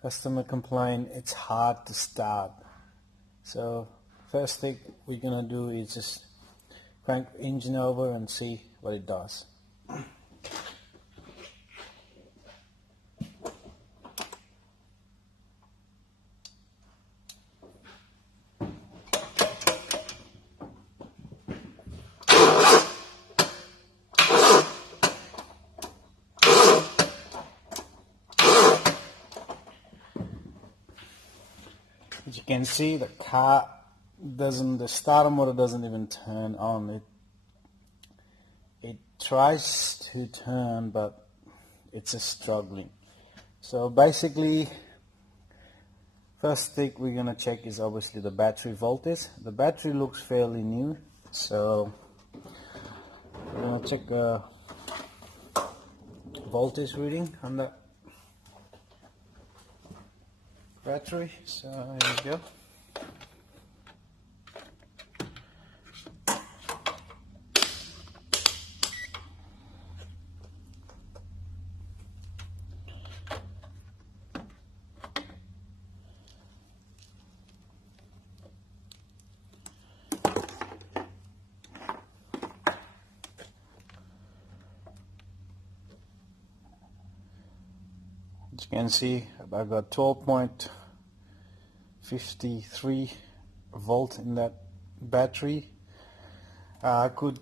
Customer complained it's hard to start. So first thing we're gonna do is just crank the engine over and see what it does. As you can see, the starter motor doesn't even turn on. It tries to turn, but it's just struggling. So basically, first thing we're gonna check is obviously the battery voltage. The battery looks fairly new, so we're gonna check the voltage reading on the battery. So here we go. As you can see, I got 12.53 volt in that battery. I could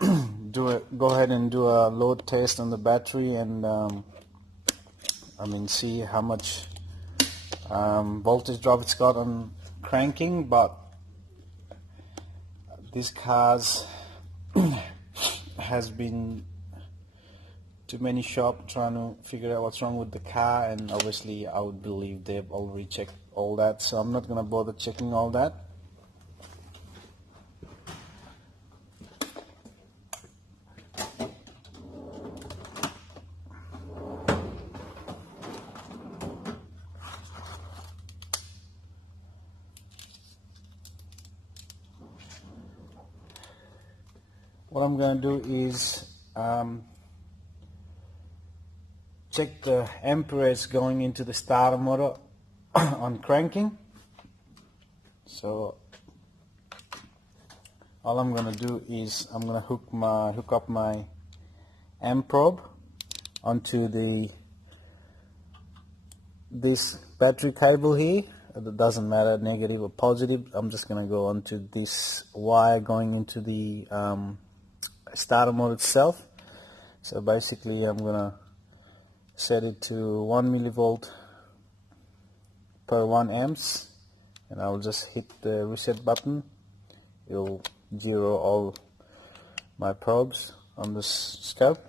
go ahead and do a load test on the battery and see how much voltage drop it's got on cranking, but this car's has been to many shops trying to figure out what's wrong with the car, and obviously I would believe they've already checked all that, so I'm not going to bother checking all that. What I'm going to do is check the amperes going into the starter motor on cranking. So all I'm going to do is I'm going to hook up my amp probe onto this battery cable here. It doesn't matter negative or positive. I'm just going to go onto this wire going into the starter motor itself. So basically I'm going to set it to 1 millivolt per 1 amps, and I'll just hit the reset button. It'll zero all my probes on this scope.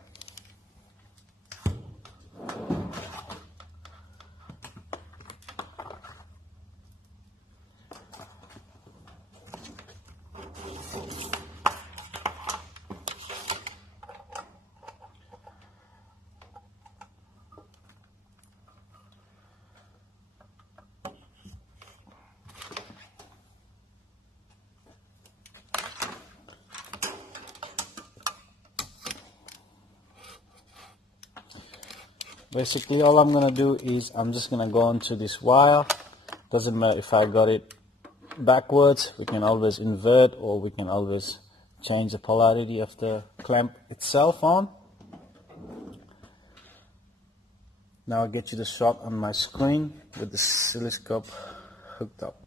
Basically all I'm going to do is I'm just going to go onto this wire. Doesn't matter if I got it backwards, we can always invert, or we can always change the polarity of the clamp itself on. Now I'll get you the shot on my screen with the oscilloscope hooked up.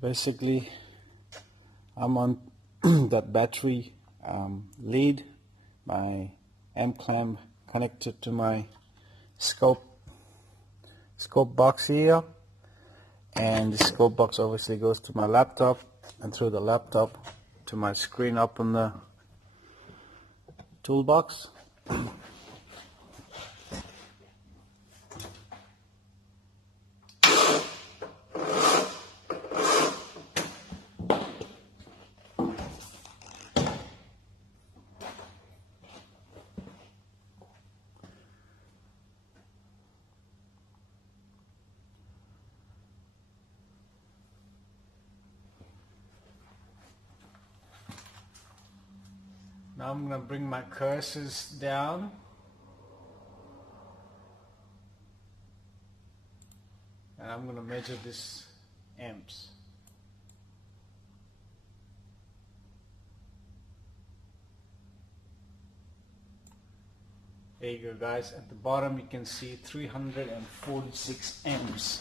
Basically, I'm on that battery lead, my amp clamp connected to my scope box here, and the scope box obviously goes to my laptop, and through the laptop to my screen up on the toolbox. Now I'm going to bring my cursors down. And I'm going to measure this amps. There you go, guys. At the bottom you can see 346 amps.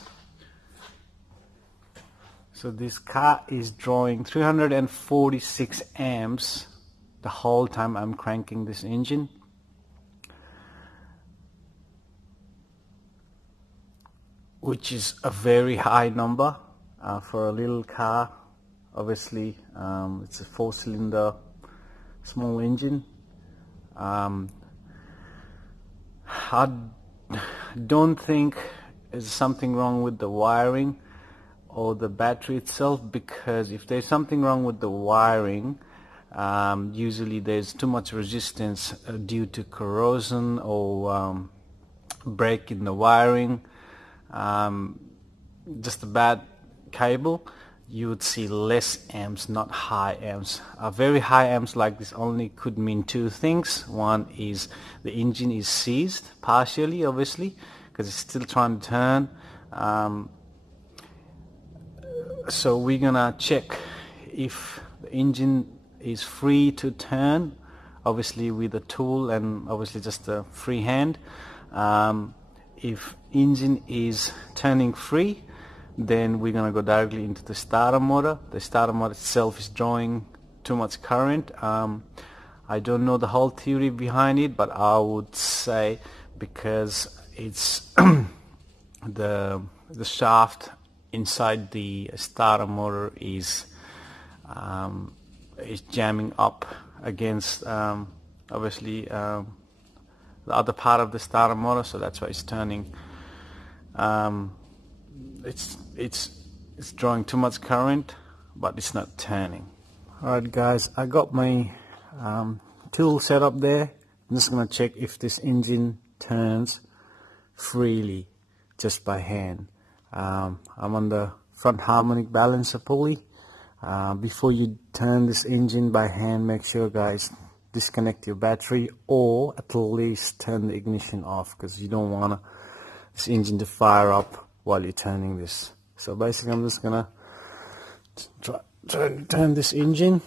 So this car is drawing 346 amps the whole time I'm cranking this engine. Which is a very high number for a little car. Obviously, it's a 4-cylinder small engine. I don't think there's something wrong with the wiring or the battery itself, because if there's something wrong with the wiring, usually there's too much resistance due to corrosion or break in the wiring. Just a bad cable, you would see less amps, not high amps. Very high amps like this only could mean two things. One is the engine is seized partially, obviously, because it's still trying to turn. So we're gonna check if the engine is free to turn, obviously with a tool and obviously just a free hand. If engine is turning free, then we're gonna go directly into the starter motor. The starter motor itself is drawing too much current. I don't know the whole theory behind it, but I would say because it's the shaft inside the starter motor is jamming up against obviously the other part of the starter motor, so that's why it's turning. It's drawing too much current, but it's not turning. Alright guys, I got my tool set up there. I'm just gonna check if this engine turns freely just by hand. I'm on the front harmonic balancer pulley. Before you turn this engine by hand, make sure guys disconnect your battery or at least turn the ignition off, because you don't want this engine to fire up while you're turning this. So basically I'm just gonna try to turn this engine.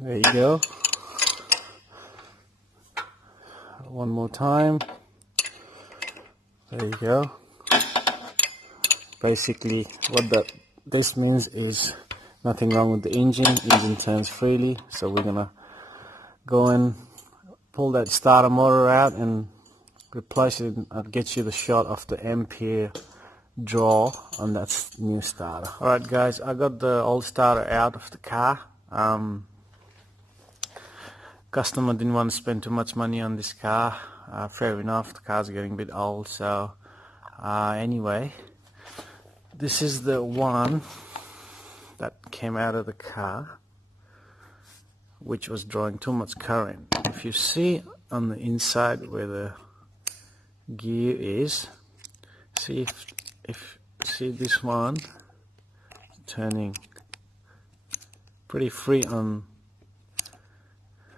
There you go. One more time. There you go. Basically what this means is nothing wrong with the engine. Engine turns freely, so we're gonna go and pull that starter motor out and replace it, and I'll get you the shot of the ampere draw on that new starter. Alright guys, I got the old starter out of the car. Customer didn't want to spend too much money on this car. Fair enough, the car's getting a bit old. So anyway, this is the one that came out of the car, which was drawing too much current. If you see on the inside where the gear is, see if see this one turning pretty free on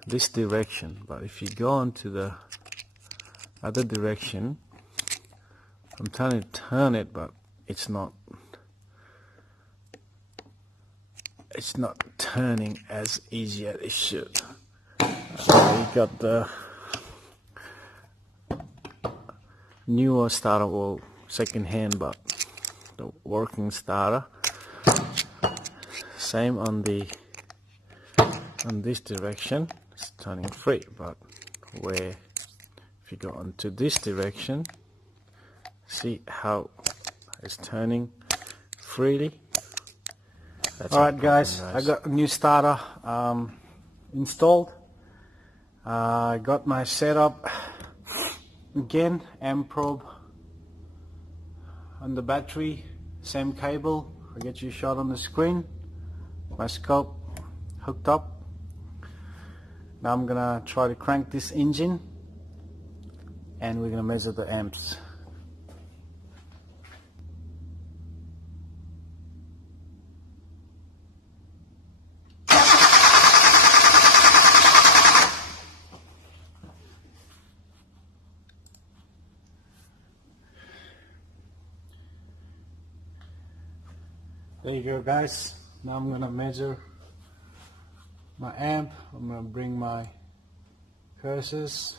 this direction, but if you go on to the other direction, I'm trying to turn it, but it's not turning as easy as it should. You got the newer starter, well, second hand, but the working starter. Same on this direction, it's turning free, but where if you go onto this direction, see how it's turning freely. Alright guys, I got a new starter installed. I got my setup again, amp probe on the battery, same cable. I'll get you a shot on the screen. My scope hooked up. Now I'm gonna try to crank this engine and we're gonna measure the amps. There you go, guys. Now I'm gonna measure my amp. I'm gonna bring my cursors.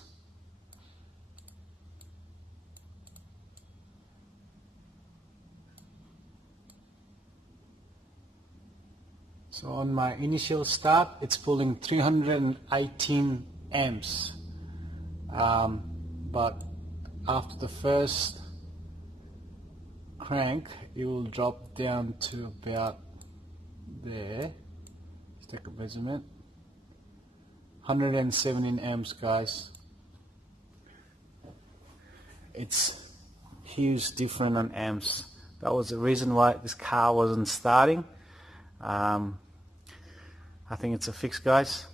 So on my initial start, it's pulling 318 amps. But after the first crank, it will drop down to about there. Let's take a measurement. 117 amps, guys. It's huge different on amps. That was the reason why this car wasn't starting. I think it's a fix, guys.